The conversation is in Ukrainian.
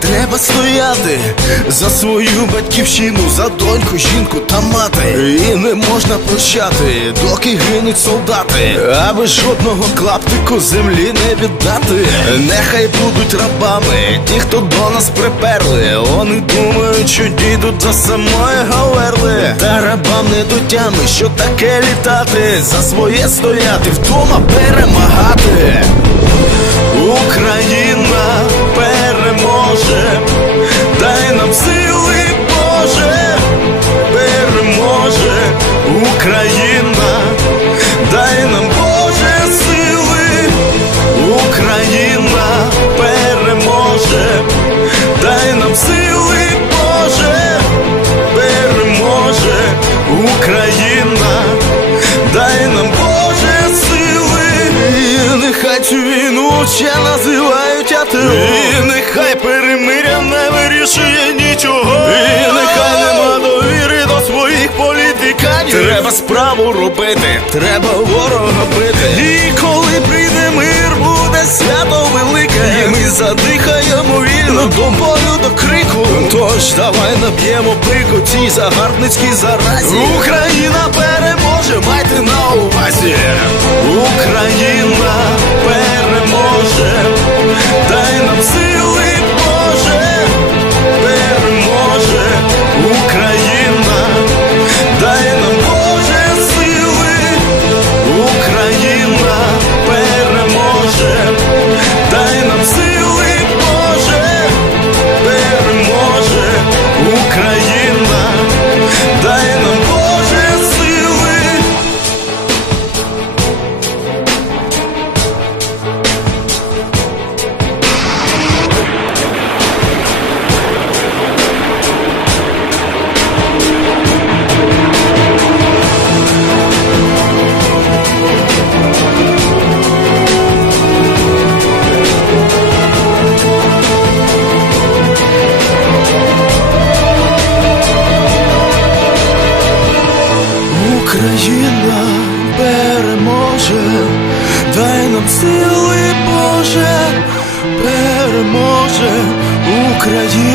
Треба стояти за свою батьківщину, за доньку, жінку та мати. І не можна прощати, доки гинуть солдати, аби жодного клаптику землі не віддати. Нехай будуть рабами, ті, хто до нас приперли. Вони думають, що дійдуть за самої гаверли. Та рабам не до тями, що таке літати, за своє стояти, вдома перемагати. Україна Україна, дай нам Боже сили, Україна переможе, дай нам сили, Боже, переможе. Україна, дай нам Боже сили, і нехай цю війну ще називають АТО. І нехай перемиря не вирішує Справу робити, треба ворога бити. І коли прийде мир, буде свято велике. І ми задихаємо вільно до болю, до крику. Тож давай наб'ємо пику цій загарбницькій заразі. Україна переможе, Україна переможе, дай нам сили, Боже, переможе Україна,